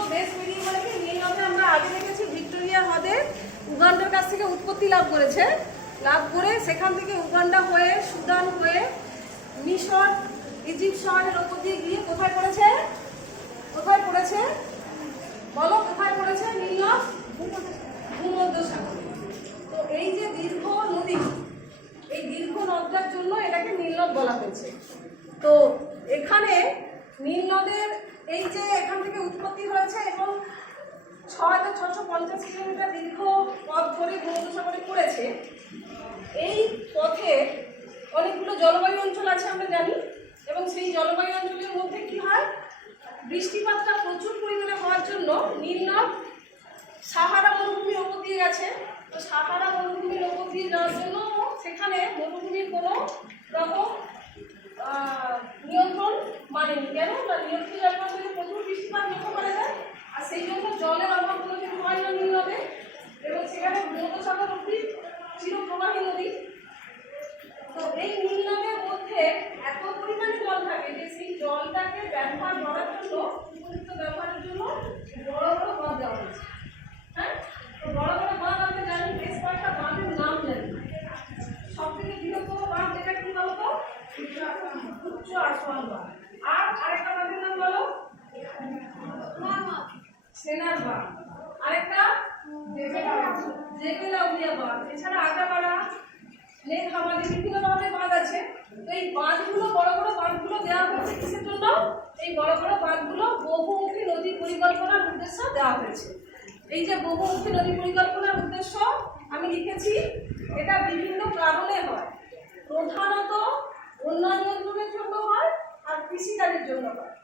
নীলগুলো বেশ বেরিয়ে গেলে কি নীল নদে আমরা আগে দেখেছি ভিক্টোরিয়া হ্রদে উগান্ডার কাছ থেকে উৎপত্তি লাভ করেছে, লাভ করে সেখান থেকে উগান্ডা হয়ে সুদান হয়ে মিশর ইজিপ্ট শহরের ওপর দিয়ে গিয়ে কোথায় পড়েছে? কোথায় পড়েছে বলো? কোথায় পড়েছে নীল নদ? ভূমধ্যসাগরে। তো এই যে দীর্ঘ নদী, এই দীর্ঘ নদটার জন্য এটাকে নীল নদ বলা হয়েছে। তো এখানে নীল নদের এই যে এখান থেকে উৎপত্তি হয়েছে এবং ৬,৬৫০ কিলোমিটার দীর্ঘ পথ ধরে ভূমধ্যসাগরে পড়েছে। এই পথে অনেকগুলো জলবায়ু অঞ্চল আছে আমরা জানি, এবং সেই জলবায়ু অঞ্চলের মধ্যে কি হয়, বৃষ্টিপাতটা প্রচুর পরিমাণে হওয়ার জন্য নীল নদ সাহারা মরুভূমির ওপর দিয়ে গেছে। তো সাহারা মরুভূমির ওপর দিয়ে যাওয়ার জন্য সেখানে মরুভূমির কোনো রকম নিয়ন্ত্রণ মানেনি। কেন? না, নিয়ন্ত্রিত জলবায়ু থেকে প্রচুর বৃষ্টিপাত লক্ষ্য করা যায়, আর সেই জন্য জলের অভাব কোনো কিছু হয় না নীল নদে, এবং সেখানে ভূমধ্যসাগর অবধি চিরপ্রবাহী নদী। তো এই নীল নদের মধ্যে এত পরিমাণে জল থাকে যে সেই জলটাকে ব্যবহার করার জন্য, উপযুক্ত ব্যবহারের জন্য বড় বড় বাঁধ দেওয়া হয়েছে। হ্যাঁ, তো বড় বড় বাঁধ আমরা জানি, বেশ কয়েকটা বাঁধের নাম জানি। সব থেকে বৃহত্তম বাঁধ যেটা কি বলতো? উচ্চ আসওয়ান বাঁধ। আর আরেকটা বাঁধের নাম বলো? সেনার বাঁধ। আরেকটা জেবেলাউলিয়া বাঁধ। এছাড়া আগাপাড়া, লেকহামাদি, বিভিন্ন ধরনের বাঁধ আছে। তো এই বাঁধগুলো, বড় বড় বাঁধগুলো দেওয়া হয়েছে কিসের জন্য? এই বড় বড় বাঁধগুলো বহুমুখী নদী পরিকল্পনার উদ্দেশ্যে দেওয়া হয়েছে। এই যে বহুমুখী নদী পরিকল্পনার উদ্দেশ্য আমি লিখেছি, এটা বিভিন্ন কারণে হয়। প্রধানত উন্নয়ন নিয়ন্ত্রণের জন্য হয় আর কৃষিকাজের জন্য হয়।